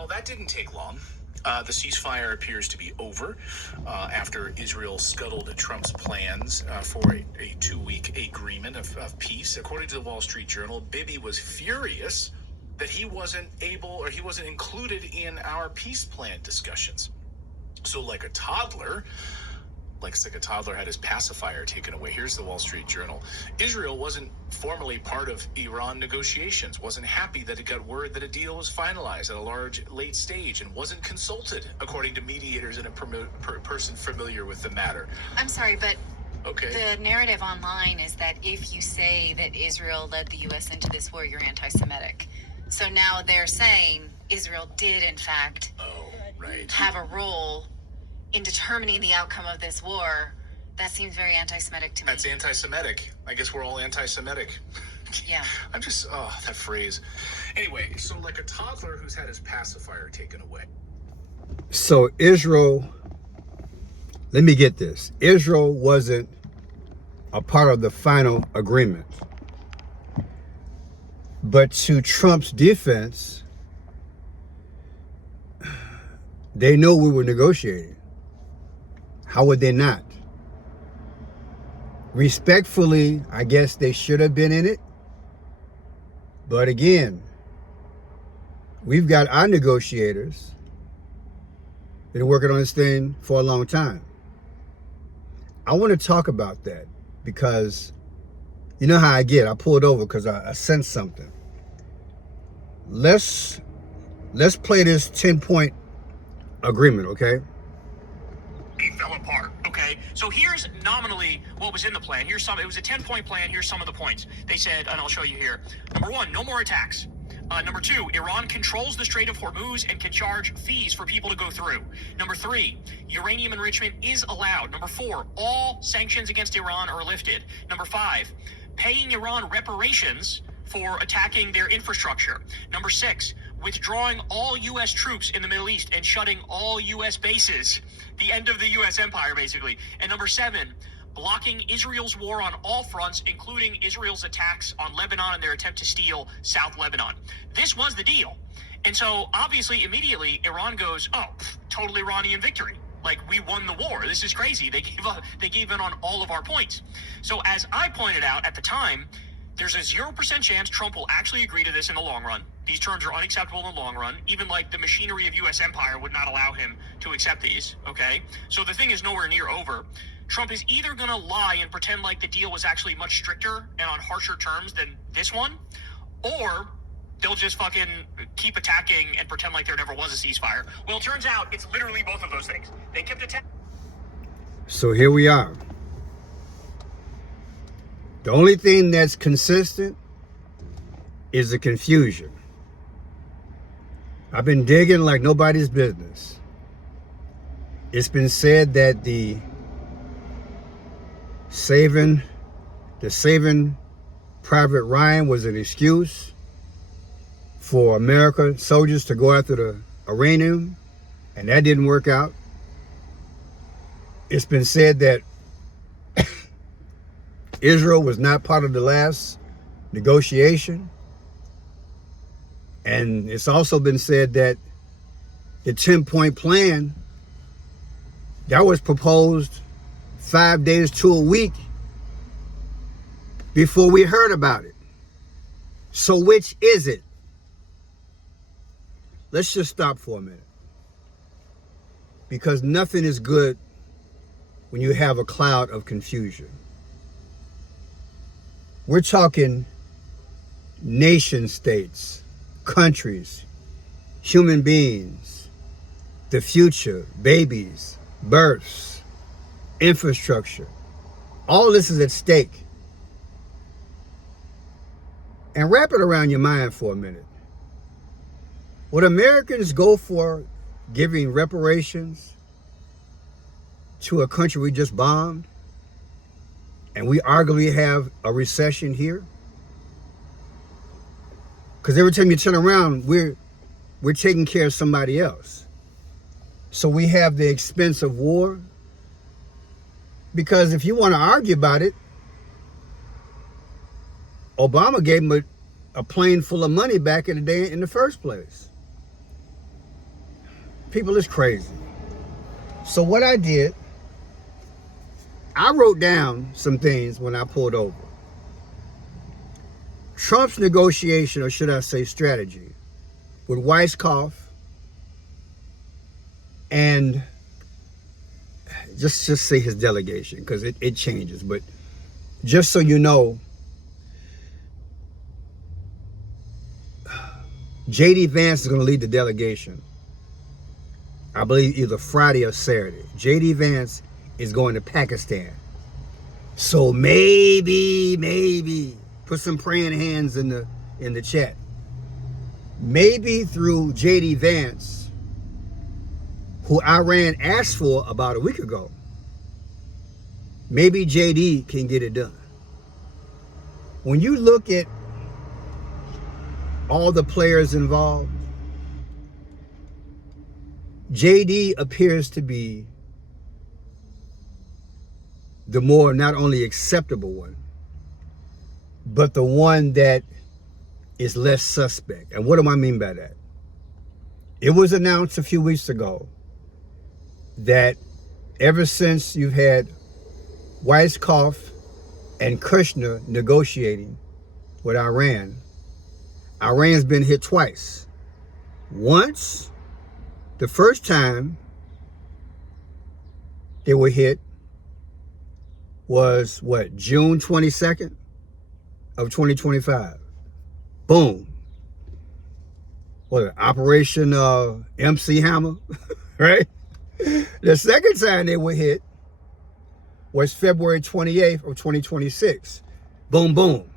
Well, that didn't take long. The ceasefire appears to be over after Israel scuttled Trump's plans for a 2-week agreement of peace. According to the Wall Street Journal, Bibi was furious that he wasn't included in our peace plan discussions. So like a toddler had his pacifier taken away. Here's the Wall Street Journal. Israel wasn't formally part of Iran negotiations, wasn't happy that it got word that a deal was finalized at a late stage, and wasn't consulted, according to mediators and a person familiar with the matter. I'm sorry, but okay. The narrative online is that if you say that Israel led the U.S. into this war, you're anti-Semitic. So now they're saying Israel did, in fact, have a role in determining the outcome of this war. That seems very anti-Semitic to me. That's anti-Semitic. I guess we're all anti-Semitic. Yeah. I'm just, that phrase. Anyway, so like a toddler who's had his pacifier taken away. So Israel, let me get this. Israel wasn't a part of the final agreement. But to Trump's defense, they know we were negotiating. How would they not? Respectfully, I guess they should have been in it. But again, we've got our negotiators been working on this thing for a long time. I want to talk about that because you know how I get. I pulled over because I sensed something. Let's play this 10-point agreement, okay? It fell apart. Okay, so here's nominally what was in the plan. It was a 10-point plan. Here's some of the points. They said, and I'll show you here. Number 1, no more attacks. Number 2, Iran controls the Strait of Hormuz and can charge fees for people to go through. Number 3, uranium enrichment is allowed. Number 4, all sanctions against Iran are lifted. Number 5, paying Iran reparations for attacking their infrastructure. Number 6, withdrawing all U.S. troops in the Middle East and shutting all U.S. bases. The end of the U.S. empire, basically. And number 7, blocking Israel's war on all fronts, including Israel's attacks on Lebanon and their attempt to steal South Lebanon. This was the deal. And so, obviously, immediately, Iran goes, total Iranian victory. Like, we won the war. This is crazy. They gave in on all of our points. So, as I pointed out at the time, there's a 0% chance Trump will actually agree to this in the long run. These terms are unacceptable in the long run. Even like the machinery of U.S. empire would not allow him to accept these, okay? So the thing is nowhere near over. Trump is either going to lie and pretend like the deal was actually much stricter and on harsher terms than this one, or they'll just fucking keep attacking and pretend like there never was a ceasefire. Well, it turns out it's literally both of those things. They kept attacking. So here we are. The only thing that's consistent is the confusion. I've been digging like nobody's business. It's been said that the saving Private Ryan was an excuse for American soldiers to go after the uranium, and that didn't work out. It's been said that Israel was not part of the last negotiation. And it's also been said that the 10-point plan that was proposed 5 days to a week before we heard about it. So which is it? Let's just stop for a minute. Because nothing is good when you have a cloud of confusion. We're talking nation states, countries, human beings, the future, babies, births, infrastructure. All this is at stake. And wrap it around your mind for a minute. Would Americans go for giving reparations to a country we just bombed? And we arguably have a recession here? Because every time you turn around, we're taking care of somebody else. So we have the expense of war. Because if you want to argue about it, Obama gave him a plane full of money back in the day in the first place. People is crazy. So what I did, I wrote down some things when I pulled over. Trump's negotiation, or should I say strategy, with Weisskopf and just say his delegation, because it changes. But just so you know, JD Vance is going to lead the delegation. I believe either Friday or Saturday. JD Vance is going to Pakistan. So maybe put some praying hands in the chat. Maybe through JD Vance, who Iran asked for about a week ago, maybe JD can get it done. When you look at all the players involved, JD appears to be the more not only acceptable one, but the one that is less suspect. And what do I mean by that? It was announced a few weeks ago that ever since you've had Weisskopf and Kushner negotiating with Iran, Iran's been hit twice. Once, the first time they were hit was what, June 22nd of 2025. Boom. What, Operation MC Hammer, right? The second time they were hit was February 28th of 2026. Boom, boom.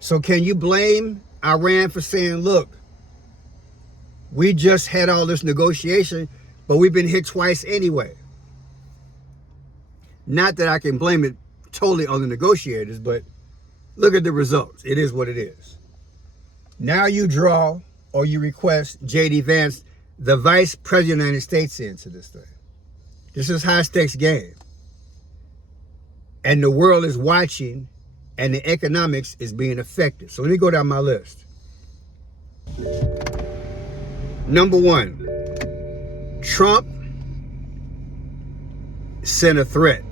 So can you blame Iran for saying, look, we just had all this negotiation, but we've been hit twice anyway? Not that I can blame it totally on the negotiators, but look at the results. It is what it is. Now you draw or you request JD Vance, the Vice President of the United States, into this thing. This is high stakes game. And the world is watching, and the economics is being affected. So let me go down my list. Number one, Trump sent a threat.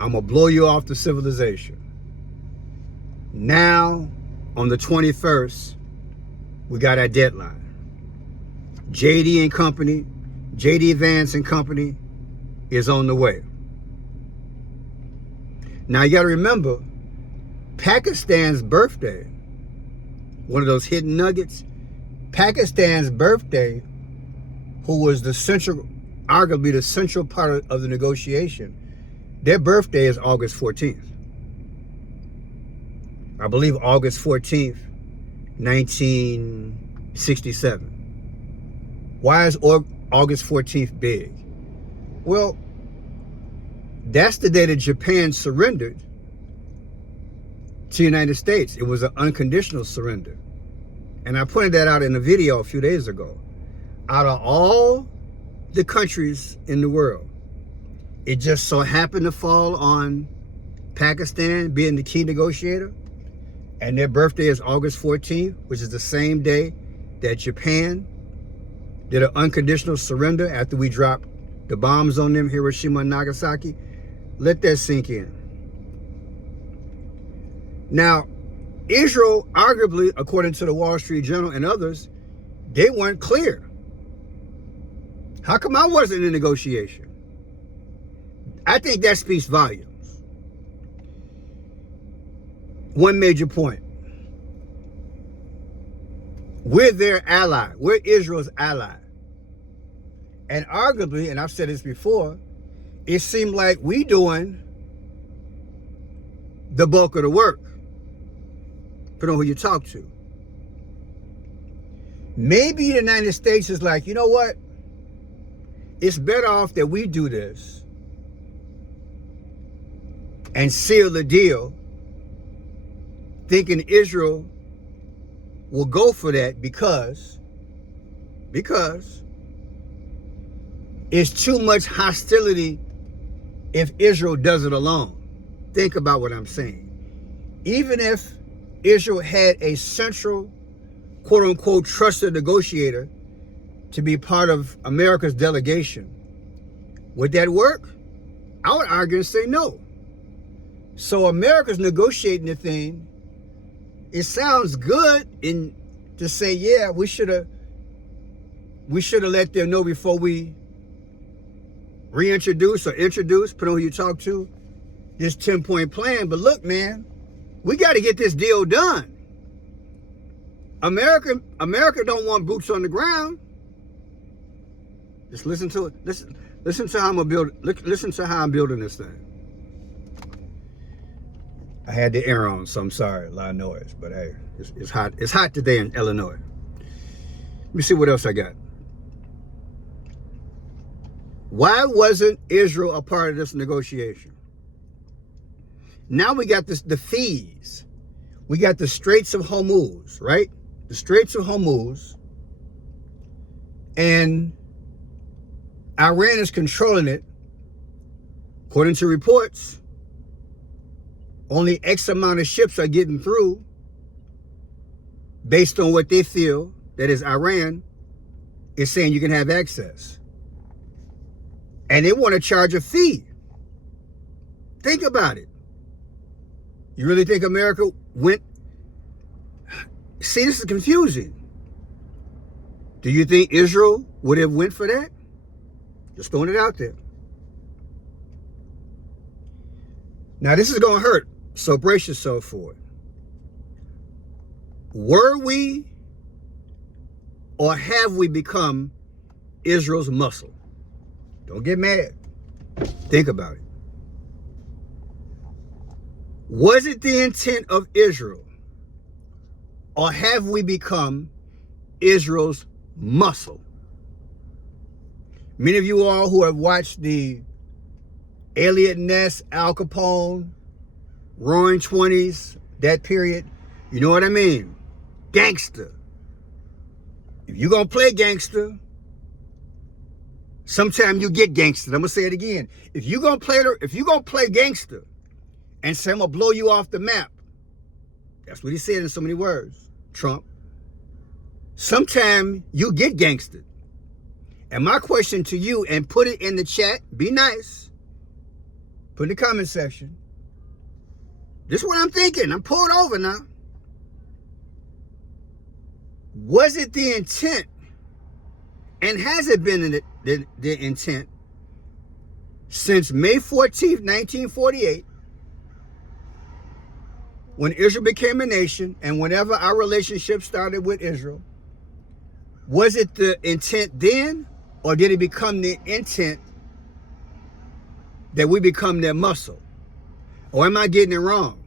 I'm going to blow you off the civilization. Now, on the 21st, we got our deadline. JD and company, JD Vance and company is on the way. Now, you got to remember, Pakistan's birthday, one of those hidden nuggets, Pakistan's birthday, who was arguably the central part of the negotiation, their birthday is August 14th. I believe August 14th, 1967. Why is August 14th big? Well, that's the day that Japan surrendered to the United States. It was an unconditional surrender. And I pointed that out in a video a few days ago. Out of all the countries in the world, it just so happened to fall on Pakistan being the key negotiator. And their birthday is August 14th, which is the same day that Japan did an unconditional surrender after we dropped the bombs on them, Hiroshima and Nagasaki. Let that sink in. Now, Israel, arguably, according to the Wall Street Journal and others, they weren't clear. How come I wasn't in negotiation? I think that speaks volumes. One major point. We're their ally. We're Israel's ally. And arguably, and I've said this before, it seemed like we doing the bulk of the work. Depending on who you talk to. Maybe the United States is like, you know what? It's better off that we do this and seal the deal, thinking Israel will go for that because it's too much hostility if Israel does it alone. Think about what I'm saying. Even if Israel had a central, quote unquote, trusted negotiator to be part of America's delegation. Would that work? I would argue and say no. So America's negotiating the thing. It sounds good to say, yeah, we should have let them know before we reintroduce or introduce, put on who you talk to, this 10-point plan. But look, man, we got to get this deal done. America don't want boots on the ground. Just listen to it. Listen to how I'm building this thing. I had the air on, so I'm sorry, a lot of noise. But hey, it's hot. It's hot today in Illinois. Let me see what else I got. Why wasn't Israel a part of this negotiation? Now we got the fees. We got the Straits of Hormuz, right? The Straits of Hormuz. And Iran is controlling it. According to reports, only X amount of ships are getting through based on what they feel, that is Iran, is saying you can have access. And they want to charge a fee. Think about it. You really think America went? See, this is confusing. Do you think Israel would have went for that? Just throwing it out there. Now, this is going to hurt, so brace yourself for it. Were we or have we become Israel's muscle? Don't get mad. Think about it. Was it the intent of Israel, or have we become Israel's muscle? Many of you all who have watched the Elliot Ness, Al Capone, Roaring 20s, that period, you know what I mean? Gangster. If you're going to play gangster, sometime you get gangster. I'm going to say it again. If you're going to play gangster and say I'm going to blow you off the map, that's what he said in so many words, Trump. Sometime you get gangstered. And my question to you, and put it in the chat, be nice, put in the comment section. This is what I'm thinking. I'm pulled over now. Was it the intent, and has it been the intent since May 14th, 1948, when Israel became a nation, and whenever our relationship started with Israel? Was it the intent then, or did it become the intent that we become their muscle? Or am I getting it wrong?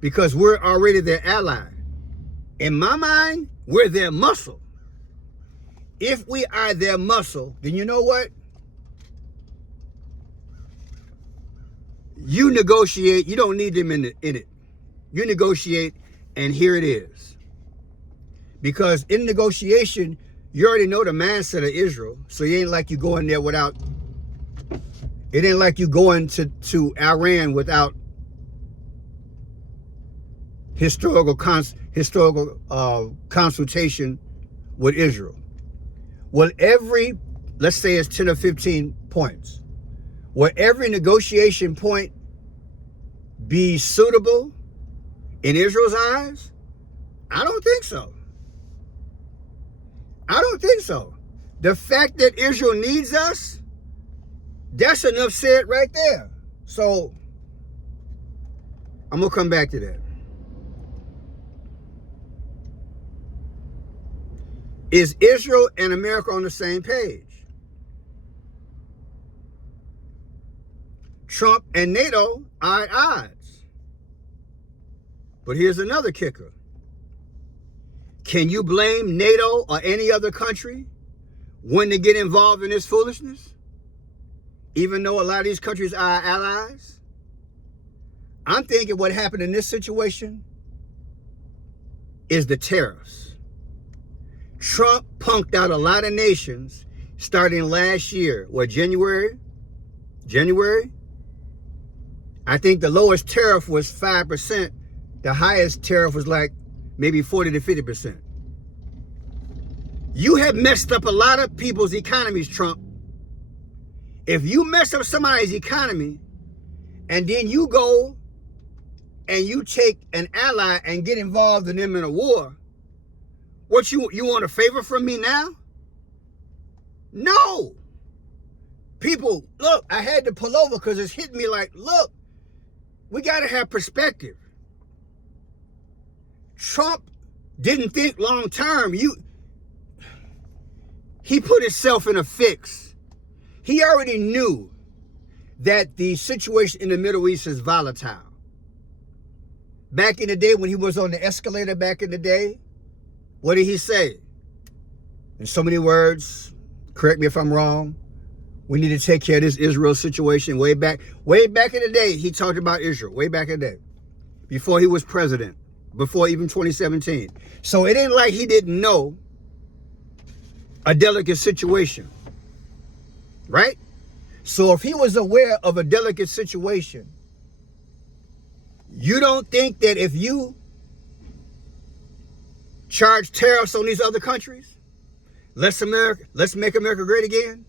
Because we're already their ally. In my mind, we're their muscle. If we are their muscle, then you know what? You negotiate. You don't need them in it. You negotiate, and here it is. Because in negotiation, you already know the mindset of Israel. So it ain't like you go in there without. It ain't like you going to Iran without historical consultation with Israel. Well, let's say it's 10 or 15 points. Will every negotiation point be suitable in Israel's eyes? I don't think so. I don't think so. The fact that Israel needs us, that's enough said right there. So I'm going to come back to that. Is Israel and America on the same page? Trump and NATO are at odds. But here's another kicker. Can you blame NATO or any other country when they get involved in this foolishness? Even though a lot of these countries are our allies? I'm thinking what happened in this situation is the tariffs. Trump punked out a lot of nations starting last year. What, January? I think the lowest tariff was 5%. The highest tariff was like maybe 40 to 50%. You have messed up a lot of people's economies, Trump. If you mess up somebody's economy and then you go and you take an ally and get involved in them in a war, what you want a favor from me now? No. People, look, I had to pull over because it's hitting me like, look, we got to have perspective. Trump didn't think long term. He put himself in a fix. He already knew that the situation in the Middle East is volatile. Back in the day when he was on the escalator back in the day, what did he say? In so many words, correct me if I'm wrong, we need to take care of this Israel situation. Way back in the day, he talked about Israel, way back in the day, before he was president, before even 2017. So it ain't like he didn't know a delicate situation, right? So if he was aware of a delicate situation, you don't think that if you charge tariffs on these other countries, let's make America great again,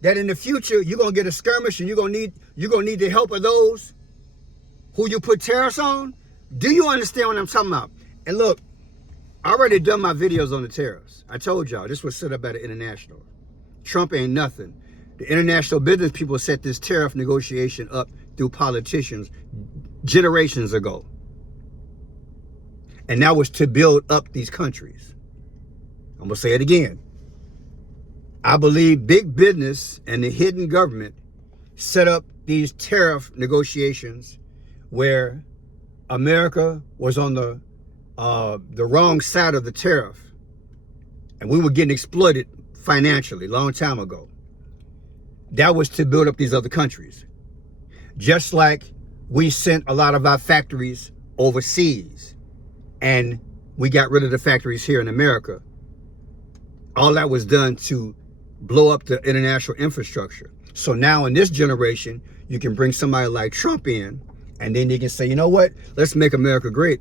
that in the future you're gonna get a skirmish and you're gonna need the help of those who you put tariffs on? Do you understand what I'm talking about? And look, I already done my videos on the tariffs. I told y'all this was set up at the international. Trump ain't nothing. The international business people set this tariff negotiation up through politicians generations ago. And that was to build up these countries. I'm gonna say it again. I believe big business and the hidden government set up these tariff negotiations where America was on the wrong side of the tariff, and we were getting exploited financially a long time ago. That was to build up these other countries. Just like we sent a lot of our factories overseas and we got rid of the factories here in America. All that was done to blow up the international infrastructure. So now in this generation, you can bring somebody like Trump in, and then they can say, you know what? Let's make America great.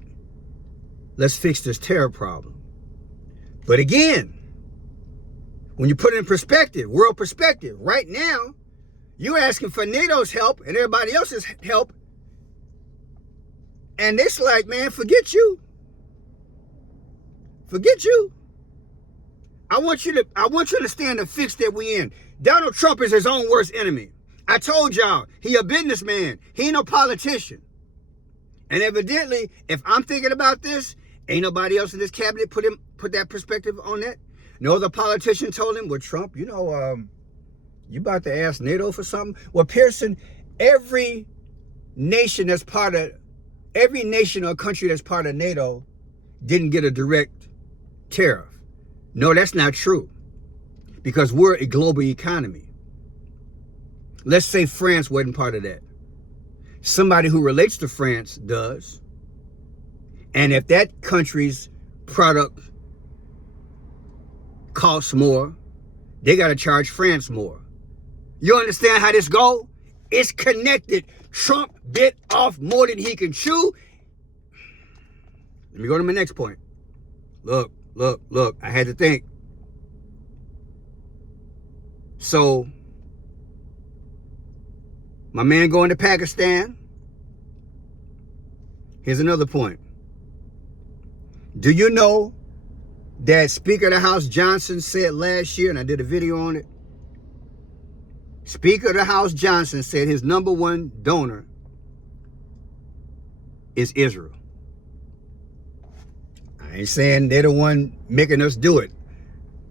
Let's fix this terror problem. But again, when you put it in perspective, world perspective, right now, you're asking for NATO's help and everybody else's help. And it's like, man, forget you. Forget you. I want you to understand the fix that we in. Donald Trump is his own worst enemy. I told y'all, he a businessman. He ain't no politician. And evidently, if I'm thinking about this, ain't nobody else in this cabinet put that perspective on that. No other politician told him, well, Trump, you about to ask NATO for something? Well, Pearson, every nation or country that's part of NATO didn't get a direct tariff. No, that's not true, because we're a global economy. Let's say France wasn't part of that. Somebody who relates to France does. And if that country's product costs more, they got to charge France more. You understand how this go? It's connected. Trump bit off more than he can chew. Let me go to my next point. Look. I had to think. So, my man going to Pakistan. Here's another point. Do you know that Speaker of the House Johnson said last year, and I did a video on it, Speaker of the House Johnson said his number one donor is Israel. I ain't saying they're the one making us do it.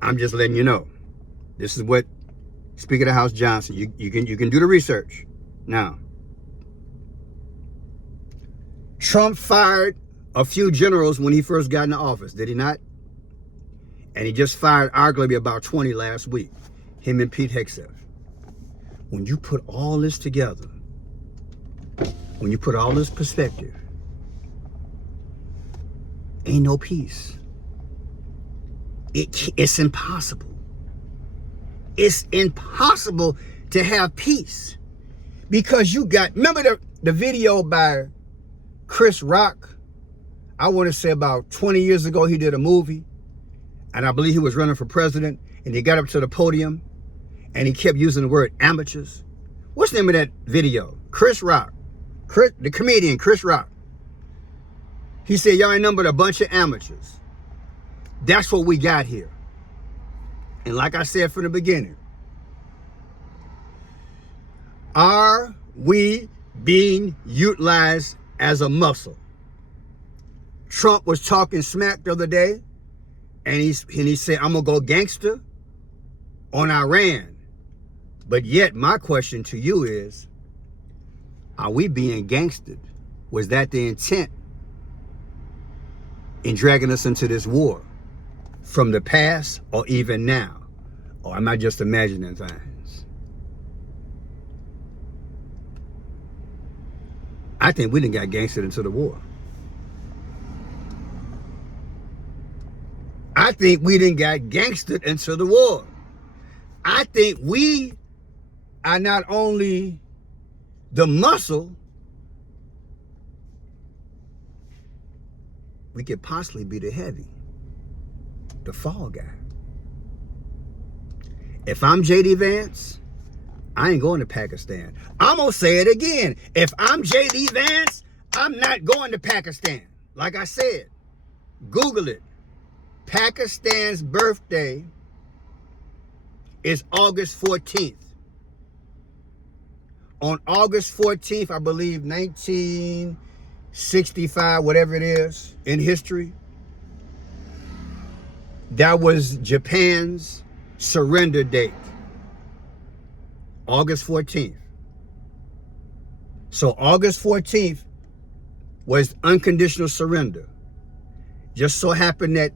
I'm just letting you know. This is what Speaker of the House Johnson, you can do the research. Now, Trump fired a few generals when he first got into office, did he not? And he just fired arguably about 20 last week, him and Pete Hegseth. When you put all this together, when you put all this perspective, ain't no peace. It's impossible. It's impossible to have peace, because you got, remember the video by Chris Rock? I want to say about 20 years ago, he did a movie and I believe he was running for president, and he got up to the podium, and he kept using the word amateurs. What's the name of that video? Chris Rock. The comedian Chris Rock. He said, y'all ain't numbered a bunch of amateurs. That's what we got here. And like I said from the beginning, are we being utilized as a muscle? Trump was talking smack the other day, and he said, I'm going to go gangster on Iran. But yet, my question to you is, are we being gangstered? Was that the intent in dragging us into this war from the past or even now? Or am I just imagining things? I think we done got gangstered into the war. I think we done got gangstered into the war. I think we are not only the muscle, we could possibly be the heavy, the fall guy. If I'm JD Vance, I ain't going to Pakistan. I'm going to say it again. If I'm JD Vance, I'm not going to Pakistan. Like I said, Google it. Pakistan's birthday is August 14th. On August 14th, I believe 1965, whatever it is in history, that was Japan's surrender date. August 14th. So August 14th was unconditional surrender. Just so happened that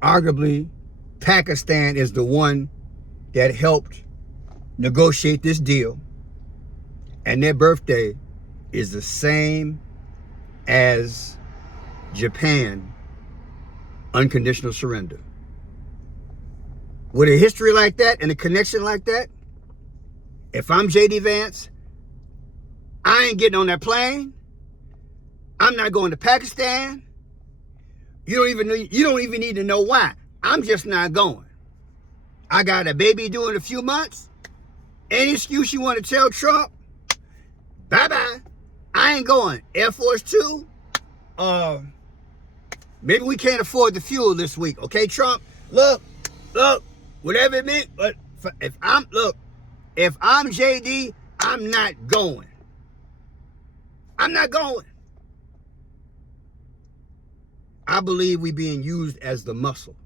arguably Pakistan is the one that helped negotiate this deal, and their birthday is the same as Japan unconditional surrender. With a history like that and a connection like that, if I'm JD Vance, I ain't getting on that plane. I'm not going to Pakistan. You don't even need to know why. I'm just not going. I got a baby due in a few months. Any excuse you want to tell Trump, bye-bye. I ain't going. Air Force 2, maybe we can't afford the fuel this week. Okay, Trump? Look, whatever it means, but if I'm JD, I'm not going. I'm not going. I believe we're being used as the muscle.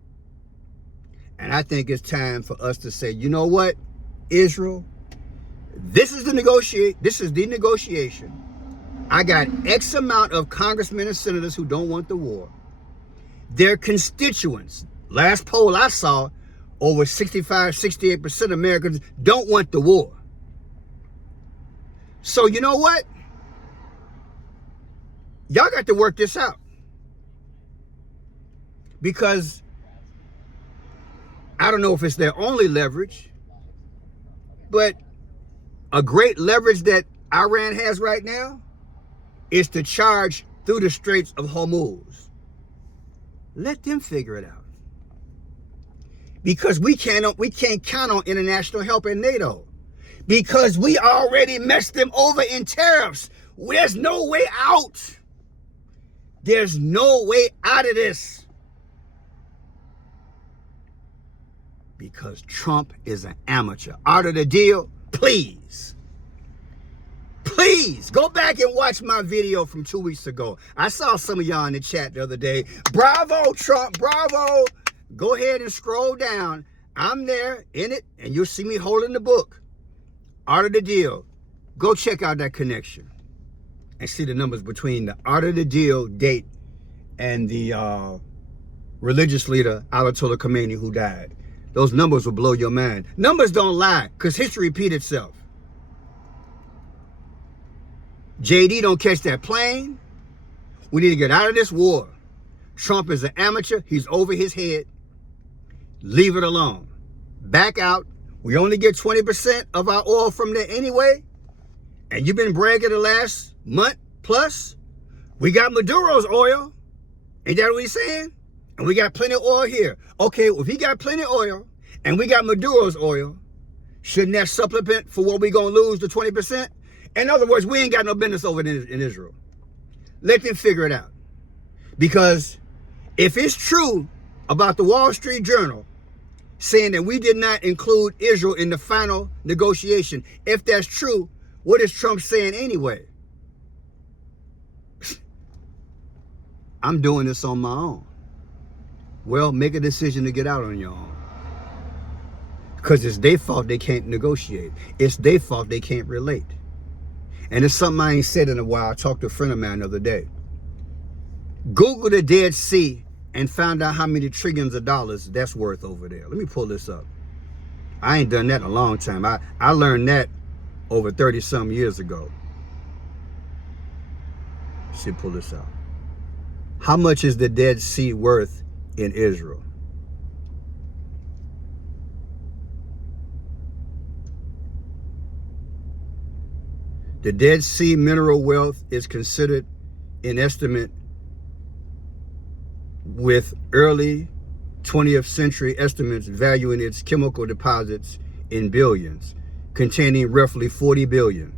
And I think it's time for us to say, you know what, Israel, this is the negotiation. I got X amount of congressmen and senators who don't want the war. Their constituents, last poll I saw, over 68% of Americans don't want the war. So you know what? Y'all got to work this out. Because I don't know if it's their only leverage, but a great leverage that Iran has right now is to charge through the Straits of Hormuz. Let them figure it out. Because we can't count on international help in NATO. Because we already messed them over in tariffs. There's no way out. There's no way out of this. Because Trump is an amateur. Out of the deal, please. Please go back and watch my video from 2 weeks ago. I saw some of y'all in the chat the other day. Bravo, Trump, bravo. Go ahead and scroll down. I'm there in it, and you'll see me holding the book. Art of the Deal. Go check out that connection and see the numbers between the Art of the Deal date and the religious leader, Ayatollah Khomeini, who died. Those numbers will blow your mind. Numbers don't lie, because history repeats itself. JD don't catch that plane. We need to get out of this war. Trump is an amateur. He's over his head. Leave it alone. Back out. We only get 20% of our oil from there anyway. And you've been bragging the last month plus. We got Maduro's oil. Ain't that what he's saying? and we got plenty of oil here. Okay, if he got plenty of oil and we got Maduro's oil, shouldn't that supplement for what we gonna lose the 20%? In other words, we ain't got no business over in Israel. Let them figure it out. Because if it's true about the Wall Street Journal saying that we did not include Israel in the final negotiation, if that's true, what is Trump saying anyway? I'm doing this on my own. Well, make a decision to get out on your own. Because it's their fault they can't negotiate. It's their fault they can't relate. And it's something I ain't said in a while. I talked to a friend of mine the other day. Google the Dead Sea and found out how many trillions of dollars that's worth over there. Let me pull this up. I ain't done that in a long time. I learned that over 30-some years ago. Let's see, pull this out. How much is the Dead Sea worth in Israel? The Dead Sea mineral wealth is considered an estimate with early 20th century estimates valuing its chemical deposits in billions, containing roughly 40 billion.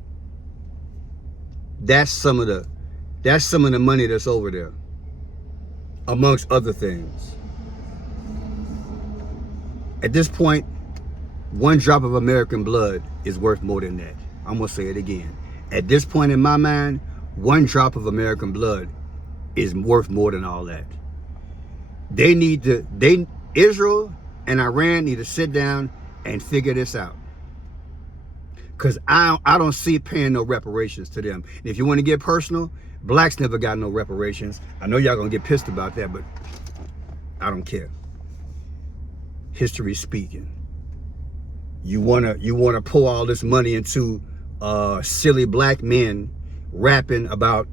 That's some of the money that's over there, amongst other things. At this point, one drop of American blood is worth more than that. I'm gonna say it again. At this point in my mind, one drop of American blood is worth more than all that. Israel and Iran need to sit down and figure this out. Because I don't see paying no reparations to them. And if you want to get personal, blacks never got no reparations. I know y'all gonna get pissed about that, but I don't care. History speaking. You wanna pour all this money into silly black men rapping about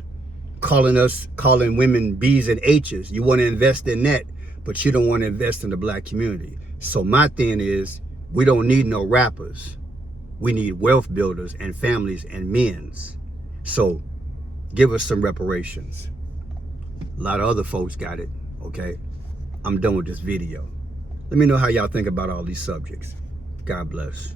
calling women B's and H's. You want to invest in that, but you don't want to invest in the black community. So my thing is, we don't need no rappers. We need wealth builders and families and men's. So give us some reparations. A lot of other folks got it, okay? I'm done with this video. Let me know how y'all think about all these subjects. God bless.